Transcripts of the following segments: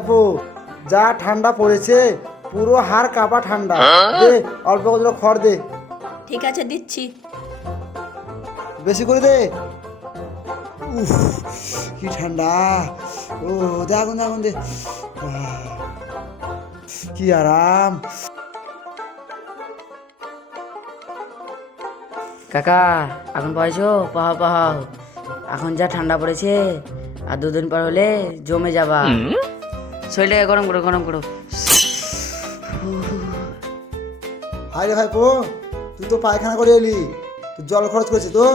ভাইপো, যা ঠান্ডা পড়েছে পুরো হাড় কাঁপা ঠান্ডা। দে অল্প করে খড় দে। ঠিক আছে দিচ্ছি। বেশি করে দে। উফ, কি ঠান্ডা। ও দেখুন দেখুন দে। কি আরাম। কাকা এখন পাইছো? পাহাও পাহাও, এখন যা ঠান্ডা পড়েছে আর দুদিন পর হলে জমে যাবা। শরীরটাকে গরম করো গরম করো। হাই রে ভাইপো, তুই তো পায়খানা করে এলি, তুই জল খরচ করেছিস তো?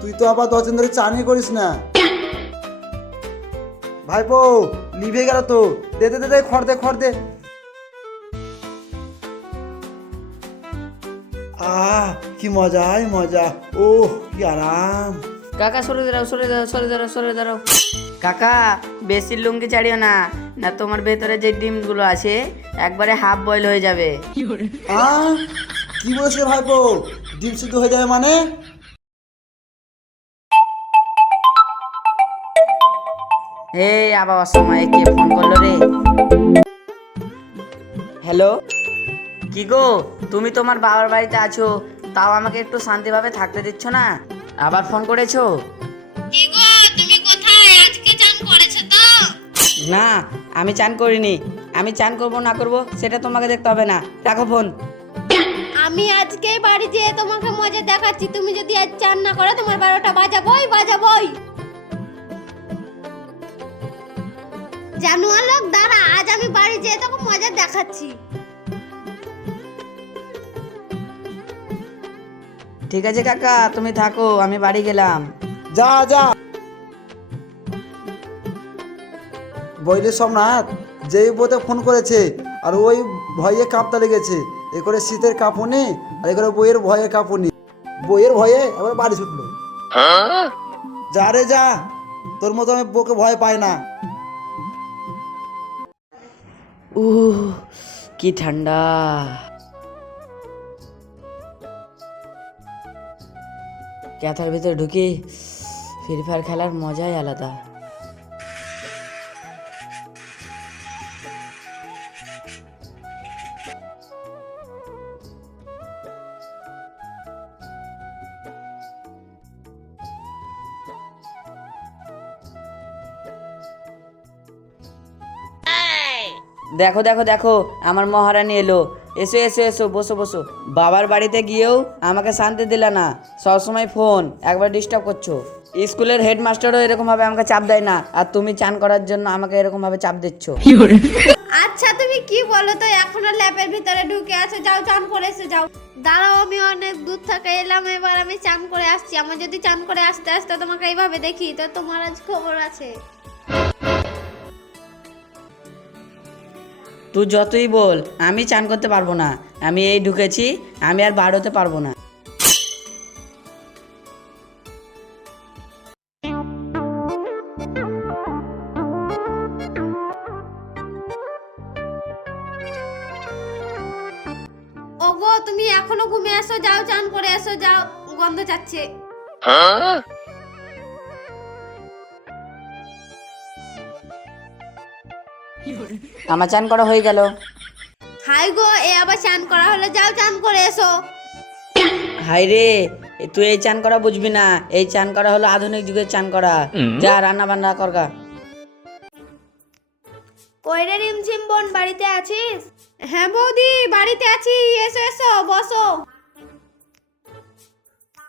তুই তো আবার 10 দিন ধরে চানই করিস না। ভাইপো লিভে গেল তো। দে দে দে দে, খড় দে খড় দে। কি মজাই মজা। ও কি আরাম। কাকা সরে দাঁড়াও সরে দাঁড়াও সরে দাঁড়াও সরে দাঁড়াও। কাকা বেশি লুঙ্গি ছাড়িও না, না তোমার ভেতরে যে ডিমগুলো আছে একবারে হাফ বয়েল হয়ে যাবে। কি বলছিস রে ভাইপো? ডিম সিদ্ধ হয়ে যাবে মানে? এই আবার সময় কে ফোন করলো রে? হ্যালো, কি গো তুমি তোমার বাবার বাড়িতে আছো, তাও আমাকে একটু শান্তিভাবে থাকতে দিচ্ছ না? আবার ফোন করেছো? কি গো তুমি কোথায়? আজকে চান করেছো তো? না আমি চান করিনি। আমি চান করব না করব সেটা তোমাকে দেখতে হবে না, রাখো ফোন। আমি আজকে বাড়ি যেয়ে তোমাকে মজা দেখাচ্ছি। তুমি যদি আজ চান না করো তোমার 12টা বাজাবই বাজাবই। জানোয়ার লোক দাঁড়া, আজ আমি বাড়ি যেয়ে তোকে মজা দেখাচ্ছি। ঠিক আছে কাকা তুমি থাকো, আমি বাড়ি গেলাম। যা যা। বইলে সোমনাথ যেই বোতে ফোন করেছে আর ওই ভয়ে কাঁপতে লেগেছে। এ করে শীতের কাঁপুনি আর এ করে বইয়ের ভয়ে কাঁপুনি। বইয়ের ভয়ে আবার বাড়ি ছুটলো। যা রে যা, তোর মতো আমি বউকে ভয় পাই না। কি ঠান্ডা। ক্যাথার ভিতরে ঢুকি ফ্রি ফায়ার খেলার মজাই আলাদা। দেখো দেখো দেখো আমার মহারানী এলো। এসো এসো এসো বসো বসো। বাবার বাড়িতে গিয়েও আমাকে শান্তি দিলে না, সবসময় ফোন, একবার ডিস্টার্ব করছো। স্কুলের হেডমাস্টারও এরকম ভাবে আমাকে চাপ দেয় না, আর তুমি চান করার জন্য আমাকে এরকম ভাবে চাপ দিচ্ছ। আচ্ছা তুমি কি বলো তো, এখনো ল্যাপের ভিতরে ঢুকে আছো? যাও চান করে এসে যাও। দাঁড়াও আমি অনেক দূর থেকে এলাম, এবার আমি চান করে আসছি। আমার যদি চান করে আসতে আসতে তোমাকে এইভাবে দেখি তো তোমার আজ খবর আছে। তুই যতই বল আমি চান করতে পারবো না। আমি এই ঢুকেছি, আমি আর বার হতে পারবো না। ওগো তুমি এখনো ঘুমিয়ে আসো, যাও চান করে এসো যাও, গন্ধ যাচ্ছে। আমার চান করা হয়ে গেল। হাই গো, এ আবার চান করা হলো, যাও চান করে এসো। হাই রে, তুই এই চান করা বুঝবি না। এই চান করা হলো আধুনিক যুগের চান করা। যা রান্না বান্না করগা। কইরে রিমঝিম বোন বাড়িতে আছিস? হ্যাঁ বৌদি বাড়িতে আছি, এসো এসো বসো।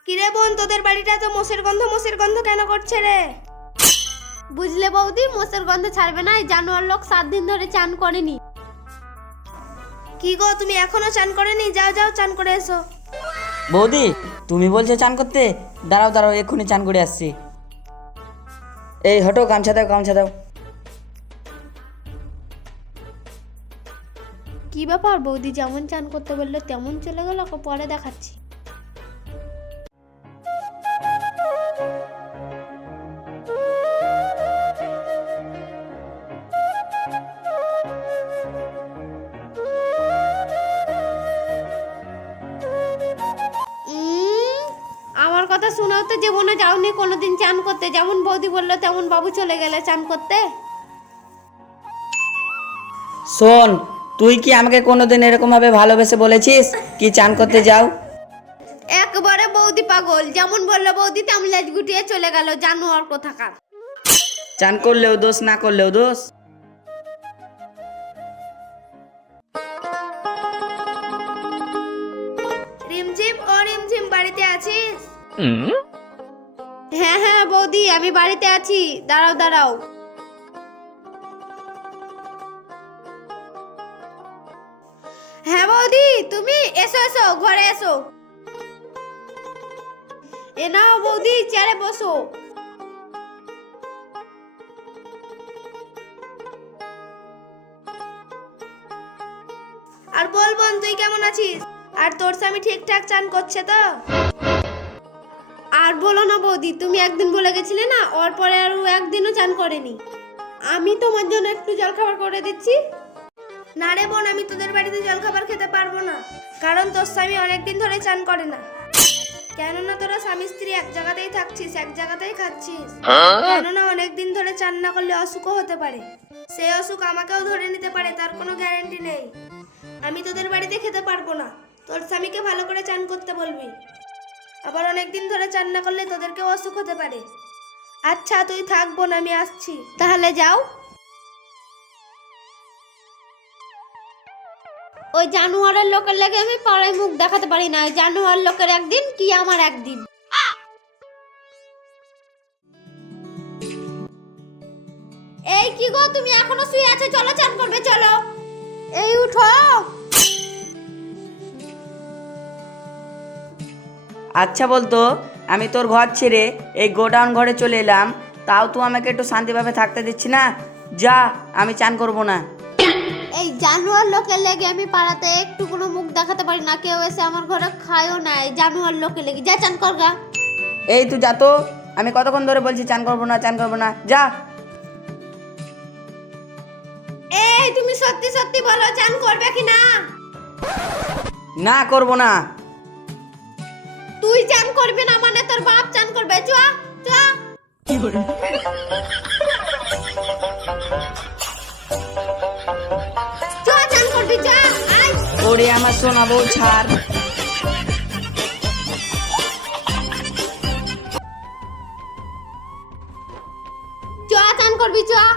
কিরে বোন তোদের বাড়িটা তো মোষের গন্ধ কেন করছে রে? বুঝলে বৌদি, মোষের গন্ধ ছাড়বে না, এই জানোয়ার লোক 7 দিন ধরে চান করেনি। কি গো তুমি এখনো চান করেনি? যাও যাও চান করে এসো। বৌদি তুমি বলছো চান করতে? দাঁড়াও দাঁড়াও এক্ষুনি চান করে আসছি। এই হটো, গামছা দাও গামছা দাও। কি ব্যাপার বৌদি যেমন চান করতে বললো তেমন চলে গেল, ওকে পরে দেখাচ্ছি। আমার কথা শোনাও তো, জীবনে যাওনি কোনোদিন চান করতে, যেমন বৌদি বললো তেমন বাবু চলে গেলে চান করতে। শোন, তুই কি আমাকে কোনোদিন এরকম ভাবে ভালোবেসে বলেছিস কি চান করতে যাও? একবারে বৌদি পাগল, যেমন বললো বৌদি তেমন লেজ গুটিয়ে চলে গেল জানোয়ার কোথাকার। চান করলেও দোষ, না করলেও দোষ। রিমঝিম ও রিমঝিম, বাড়িতে আছিস? হ্যাঁ হ্যাঁ বৌদি, আমি বাড়িতে আছি, দাঁড়াও দাঁড়াও। হ্যাঁ বৌদি, তুমি এসো এসো, ঘরে এসো। এ নাও বৌদি, চেয়ারে বসো। আর বল বোন, তুই কেমন আছিস? আর তোর স্বামী ঠিকঠাক চান করছে তো? আর বলো না বৌদি, তুমি একদিন বলে গেছিলে না, ওর পরে আর ও একদিনও চান করেনি। আমি তোমার জন্য একটু জলখাবার করে দিচ্ছি। না রে বোন, আমি তোদের বাড়িতে জলখাবার খেতে পারবো না, কারণ তোর স্বামী অনেকদিন ধরে চান করে না। কেননা তোরা স্বামী স্ত্রী এক জায়গাতেই থাকছিস, এক জায়গাতেই খাচ্ছিস। কেননা অনেকদিন ধরে চান না করলে অসুখও হতে পারে। সেই অসুখ আমাকেও ধরে নিতে পারে, তার কোনো গ্যারান্টি নেই। আমি তোদের বাড়িতে খেতে পারবো না। তোর স্বামীকে ভালো করে চান করতে বলবি। আবার অনেকদিন ধরে চান না করলে তোদেরকেও অসুখ হতে পারে। আচ্ছা তুই থাক বোন, আমি আসছি। তাহলে যাও। ওই জানোয়ারের লোকের লাগে আমি পাড়ায় মুখ দেখাতে পারি না। ওই জানোয়ার লোকের একদিন কি আমার একদিন। এই কি গো, তুমি এখনো শুয়ে আছো? চলো চান করবে, চলো। এই উঠো। আচ্ছা বলতো, আমি তোর ঘর ছেড়ে এই গোডাউন ঘরে চলে এলাম, তাও তুই আমাকে একটু শান্তিভাবে থাকতে দিচ্ছি না? যা, আমি চান করব না। এই জানোয়ার লোকের লেগে আমি পাড়াতে একটু কোনো মুখ দেখাতে পারি না। কেউ এসে আমার ঘরে খায়ও না। এই জানোয়ার লোকের লেগে যা চান কর গা। এই তুই যা তো, আমি কতক্ষণ ধরে বলছি চান করবো না, চান করবো না, যা। এই তুমি সত্যি সত্যি বলো, চান করবে কি না? না, করবো না। তুই চান করবি না মানে তোর বাপ চান করবে। চুয়া চুয়া। চুয়া চান করবি, চুয়া। আয়। ওরে আমার সোনা বউ, ছাড়। চুয়া চান করবি, চুয়া।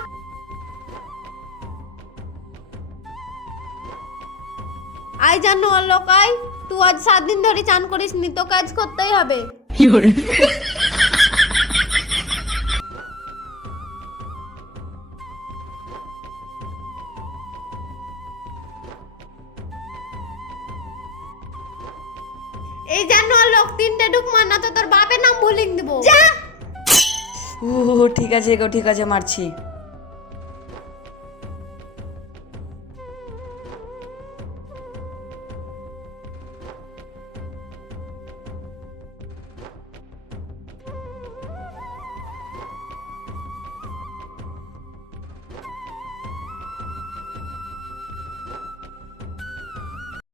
আই জানোয়ার লোক আই, তুই আজ 7 দিন ধরে চান করিস নি, তো কাজ করতেই হবে। এই জানোয়ার লোক, 3টে ডুব মার না তো তোর বাপের নাম ভুলিং দেব। যা। ঠিক আছে গো, ঠিক আছে, মারছি।